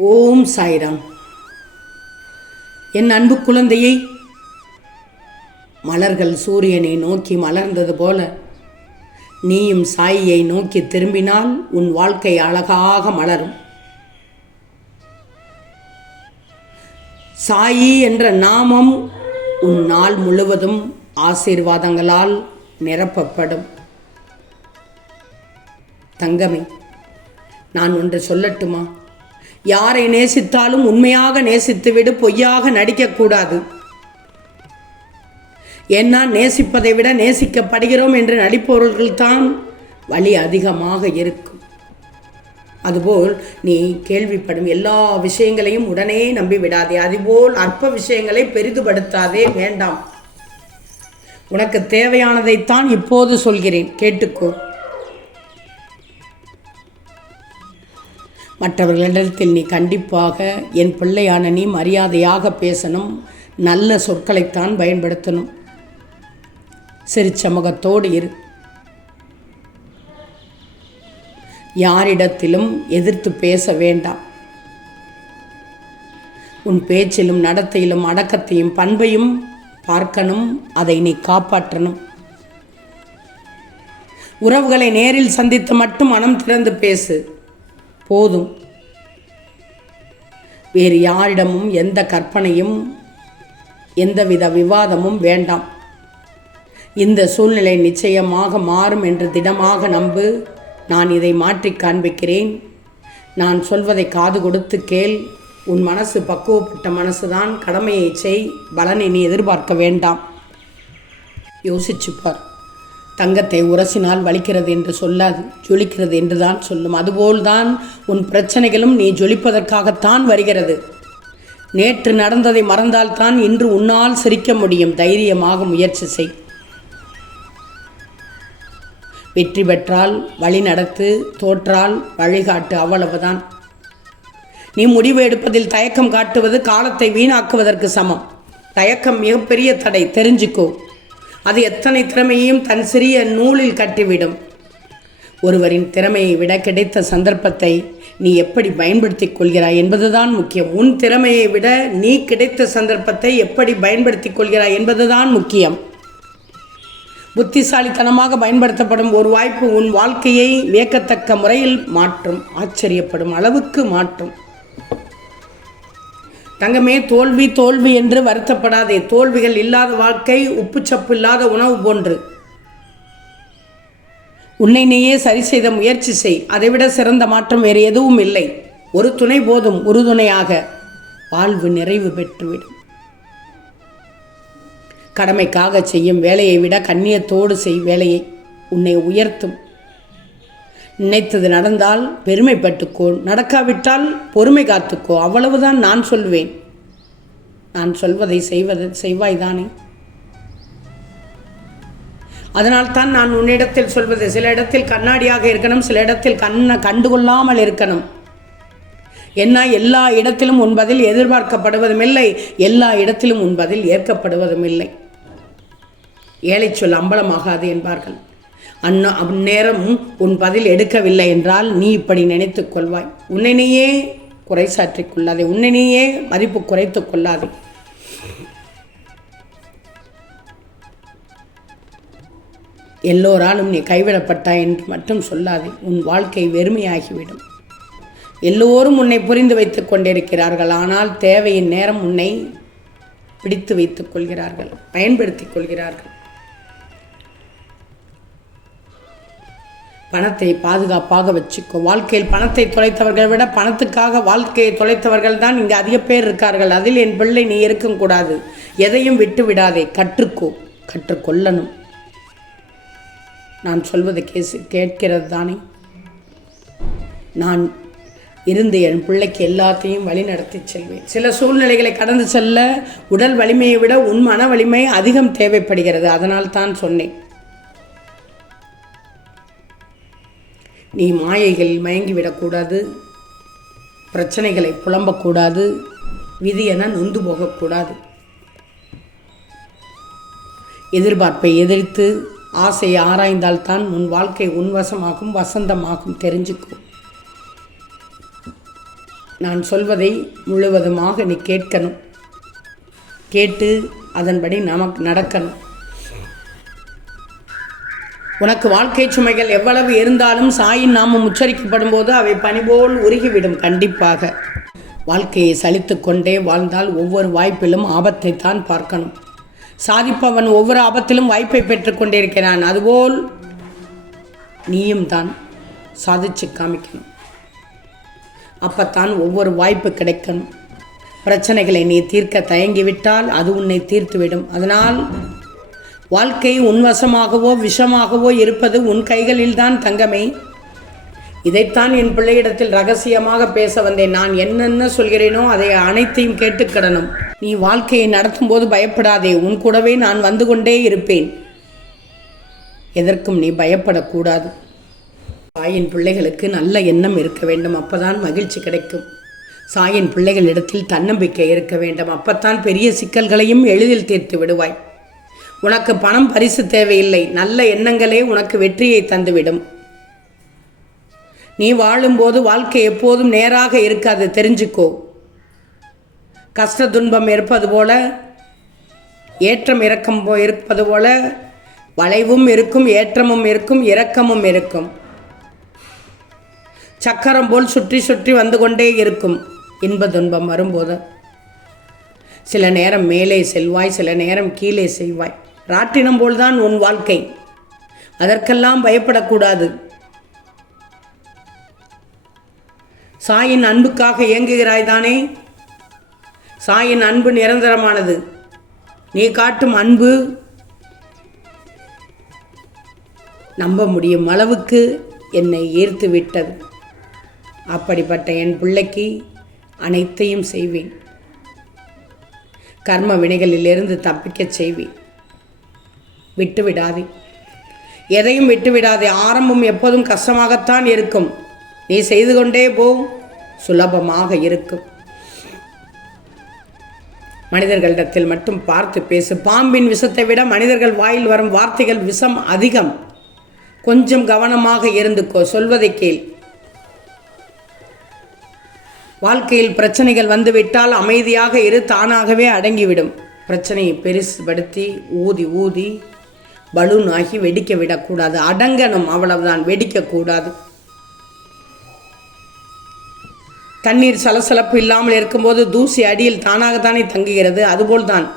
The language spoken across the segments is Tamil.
ஓம் சாய்ராம். என் அன்பு குழந்தையை மலர்கள் சூரியனை நோக்கி மலர்ந்தது போல நீயும் சாயியை நோக்கி திரும்பினால் உன் வாழ்க்கை அழகாக மலரும். சாயி என்ற நாமம் உன் நாள் முழுவதும் ஆசீர்வாதங்களால் நிரப்பப்படும். தங்கமே நான் ஒன்று சொல்லட்டுமா? யாரை நேசித்தாலும் உண்மையாக நேசித்துவிடு பொய்யாக நடிக்கக்கூடாது. ஏன்னா நேசிப்பதை விட நேசிக்கப்படுகிறோம் என்று நடிப்பவர்கள்தான் வழி அதிகமாக இருக்கும். அதுபோல் நீ கேள்விப்படும் எல்லா விஷயங்களையும் உடனே நம்பி விடாதே அதுபோல் அற்ப விஷயங்களை பெரிதுபடுத்தாதே வேண்டாம். உனக்கு தேவையானதைத்தான் இப்போது சொல்கிறேன். கேட்டுக்கோ. மற்றவர்களிடத்தில் நீ கண்டிப்பாக என் பிள்ளையான நீ மரியாதையாக பேசணும் நல்ல சொற்களைத்தான் பயன்படுத்தணும். சிரிச்ச முகத்தோடு இரு. யாரிடத்திலும் எதிர்த்து பேச வேண்டாம். உன் பேச்சிலும் நடத்தையிலும் அடக்கத்தையும் பண்பையும் பார்க்கணும் அதை நீ காப்பாற்றணும். உறவுகளை நேரில் சந்தித்து மட்டும் மனம் திறந்து பேசு. போதும். வேறு யாரிடமும் எந்த கற்பனையும் எந்தவித விவாதமும் வேண்டாம். இந்த சூழ்நிலை நிச்சயமாக மாறும் என்று திடமாக நம்பு. நான் இதை மாற்றி காண்பிக்கிறேன். நான் சொல்வதை காது கொடுத்து கேள். உன் மனசு பக்குவப்பட்ட மனசுதான். கடமையை செய். பலனை நீ எதிர்பார்க்க வேண்டாம். யோசிச்சுப்பார். தங்கத்தை உரசினால் வலிக்கிறது என்று சொல்லாது ஜொலிக்கிறது என்று தான் சொல்லும். அதுபோல்தான் உன் பிரச்சனைகளும் நீ ஜொலிப்பதற்காகத்தான் வருகிறது. நேற்று நடந்ததை மறந்தால்தான் இன்று உன்னால் சிரிக்க முடியும். தைரியமாக முயற்சி செய். வெற்றி பெற்றால் வழி நடத்து தோற்றால் வழிகாட்டு அவ்வளவுதான். நீ முடிவு எடுப்பதில் தயக்கம் காட்டுவது காலத்தை வீணாக்குவதற்கு சமம். தயக்கம் மிகப்பெரிய தடை. தெரிஞ்சுக்கோ. அது எத்தனை திறமையையும் தன் சிறிய நூலில் கட்டிவிடும். ஒருவரின் திறமையை விட கிடைத்த சந்தர்ப்பத்தை நீ எப்படி பயன்படுத்திக் கொள்கிறாய் என்பதுதான் முக்கியம். உன் திறமையை விட நீ கிடைத்த சந்தர்ப்பத்தை எப்படி பயன்படுத்திக் கொள்கிறாய் என்பதுதான் முக்கியம். புத்திசாலித்தனமாக பயன்படுத்தப்படும் ஒரு வாய்ப்பு உன் வாழ்க்கையை வியக்கத்தக்க முறையில் மாற்றும் ஆச்சரியப்படும் அளவுக்கு மாற்றும். தங்கமே தோல்வி தோல்வி என்று வருத்தப்படாதே. தோல்விகள் இல்லாத வாழ்க்கை உப்புச்சப்பு இல்லாத உணவு போன்று. உன்னை நீயே சரி செய்த முயற்சி செய். அதைவிட சிறந்த மாற்றம் வேறு எதுவும் இல்லை. ஒரு துணை போதும் உறுதுணையாக வாழ்வு நிறைவு பெற்றுவிடும். கடமைக்காக செய்யும் வேலையை விட கண்ணியத்தோடு செய் வேலையை. உன்னை உயர்த்தும். நினைத்தது நடந்தால் பெருமைப்பட்டுக்கோ நடக்காவிட்டால் பொறுமை காத்துக்கோ அவ்வளவுதான் நான் சொல்வேன். நான் சொல்வதை செய்வது செய்வாய்தானே? அதனால்தான் நான் உன்னிடத்தில் சொல்வது சில இடத்தில் கண்ணாடியாக இருக்கணும் சில இடத்தில் கண்ணை கண்டுகொள்ளாமல் இருக்கணும். என்ன எல்லா இடத்திலும் உன் பதில் எதிர்பார்க்கப்படுவதும் இல்லை எல்லா இடத்திலும் உன் பதில் ஏற்கப்படுவதும் இல்லை ஏழை சொல் அம்பலமாகாது என்பார்கள். அந்ந அந்நேரம் உன் பதில் எடுக்கவில்லை என்றால் நீ இப்படி நினைத்து கொள்வாய். உன்னை நீயே குறை சாற்றிக் கொள்ளாதே. உன்னை மதிப்பு குறைத்து கொள்ளாதே. எல்லோராலும் நீ கைவிடப்பட்டாய் என்று மட்டும் சொல்லாதே. உன் வாழ்க்கை வெறுமையாகிவிடும். எல்லோரும் உன்னை புரிந்து வைத்துக் கொண்டிருக்கிறார்கள். ஆனால் தேவையின் நேரம் உன்னை பிடித்து வைத்துக் கொள்கிறார்கள். பயன்படுத்திக் கொள்கிறார்கள். பணத்தை பாதுகாப்பாக வச்சுக்கோ. வாழ்க்கையில் பணத்தை தொலைத்தவர்களை விட பணத்துக்காக வாழ்க்கையை தொலைத்தவர்கள் தான் இங்கே அதிக பேர் இருக்கார்கள். அதில் என் பிள்ளை நீ இருக்கக்கூடாது எதையும் விட்டு விடாதே. கற்றுக்கோ. கற்றுக்கொள்ளணும். நான் சொல்வதை கேசு கேட்கிறது தானே நான் இருந்து என் பிள்ளைக்கு எல்லாத்தையும் வழி நடத்தி செல்வேன். சில சூழ்நிலைகளை கடந்து செல்ல உடல் வலிமையை விட உன் மன வலிமை அதிகம் தேவைப்படுகிறது. அதனால் தான் சொன்னேன். நீ மாயைகள் மயங்கிவிடக்கூடாது பிரச்சனைகளை புலம்பக்கூடாது விதி என நொந்து போகக்கூடாது. எதிர்பார்ப்பை எதிர்த்து ஆசையை ஆராய்ந்தால்தான் உன் வாழ்க்கை உன்வசமாகும் வசந்தமாகும் தெரிஞ்சுக்கும். நான் சொல்வதை முழுவதுமாக நீ கேட்கணும். கேட்டு அதன்படி நமக்கு நடக்கணும். உனக்கு வாழ்க்கை சுமைகள் எவ்வளவு இருந்தாலும் சாயின் நாமம் உச்சரிக்கப்படும் போது அவை பணிபோல் உருகிவிடும். கண்டிப்பாக. வாழ்க்கையை சலித்து கொண்டே வாழ்ந்தால் ஒவ்வொரு வாய்ப்பிலும் ஆபத்தை தான் பார்க்கணும். சாதிப்பவன் ஒவ்வொரு ஆபத்திலும் வாய்ப்பை பெற்றுக்கொண்டிருக்கிறான் அதுபோல் நீயும் தான் சாதிச்சு காமிக்கணும். அப்பத்தான் ஒவ்வொரு வாய்ப்பு கிடைக்கணும். பிரச்சனைகளை நீ தீர்க்க தயங்கிவிட்டால் அது உன்னை தீர்த்துவிடும். அதனால் வாழ்க்கை உன் வசமாகவோ விஷமாகவோ இருப்பது உன் கைகளில்தான் தங்கமே. இதைத்தான் என் பிள்ளையிடத்தில் ரகசியமாக பேச வந்தேன். நான் என்னென்ன சொல்கிறேனோ அதை அனைத்தையும் கேட்டுக்கிடணும் நீ வாழ்க்கையை நடத்தும்போது பயப்படாதே. உன் கூடவே நான் வந்து கொண்டே இருப்பேன். எதற்கும் நீ பயப்படக்கூடாது. சாயின் பிள்ளைகளுக்கு நல்ல எண்ணம் இருக்க வேண்டும். அப்பதான் மகிழ்ச்சி கிடைக்கும். சாயின் பிள்ளைகளிடத்தில் தன்னம்பிக்கை இருக்க வேண்டும். அப்பத்தான் பெரிய சிக்கல்களையும் எளிதில் தீர்த்து விடுவாய். உனக்கு பணம் பரிசு தேவையில்லை. நல்ல எண்ணங்களே உனக்கு வெற்றியை தந்துவிடும். நீ வாழும்போது வாழ்க்கை எப்போதும் நேராக இருக்காது தெரிஞ்சுக்கோ. கஷ்ட துன்பம் இருப்பது போல ஏற்றம் இறக்கம் போ இருப்பது போல வளைவும் இருக்கும் ஏற்றமும் இருக்கும் இரக்கமும் இருக்கும். சக்கரம் போல் சுற்றி சுற்றி வந்து கொண்டே இருக்கும் இன்ப துன்பம் வரும்போது. சில நேரம் மேலே செல்வாய் சில நேரம் கீழே செய்வாய் ராட்டினம் போல்தான் உன் வாழ்க்கை. அதற்கெல்லாம் பயப்படக்கூடாது. சாயின் அன்புக்காக இயங்குகிறாய் தானே சாயின் அன்பு நிரந்தரமானது. நீ காட்டும் அன்பு நம்ப முடியும் அளவுக்கு என்னை ஈர்த்து விட்டது அப்படிப்பட்ட என் பிள்ளைக்கு அனைத்தையும் செய்வேன். கர்ம வினைகளிலிருந்து தப்பிக்கச் செய்வேன். விட்டுவிடாதே. எதையும் விட்டுவிடாதே. ஆரம்பம் எப்போதும் கஷ்டமாகத்தான் இருக்கும். நீ செய்து கொண்டே போ. சுலபமாக இருக்கும். மனிதர்களிடத்தில் மட்டும் பார்த்து பேசு. பாம்பின் விஷத்தை விட மனிதர்கள் வாயில் வரும் வார்த்தைகள் விஷம் அதிகம். கொஞ்சம் கவனமாக இருந்துக்கோ. சொல்வதை கேள். வாழ்க்கையில் பிரச்சனைகள் வந்துவிட்டால் அமைதியாக இரு. தானாகவே அடங்கிவிடும். பிரச்சனையை பெருசுபடுத்தி ஊதி ஊதி பலூன் ஆகி வெடிக்க விடக்கூடாது. அடங்கணும் அவ்வளவுதான். வெடிக்கக்கூடாது. தண்ணீர் சலசலப்பு இல்லாமல் இருக்கும்போது தூசி அடியில் தானாகத்தானே தங்குகிறது. அதுபோல்தான்.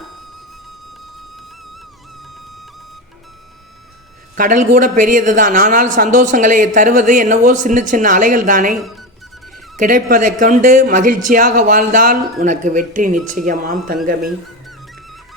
கடல் கூட பெரியது தான் ஆனால் சந்தோஷங்களை தருவது என்னவோ சின்ன சின்ன அலைகள் தானே கிடைப்பதைக் கொண்டு மகிழ்ச்சியாக வாழ்ந்தால் உனக்கு வெற்றி நிச்சயமாம் தங்கமே.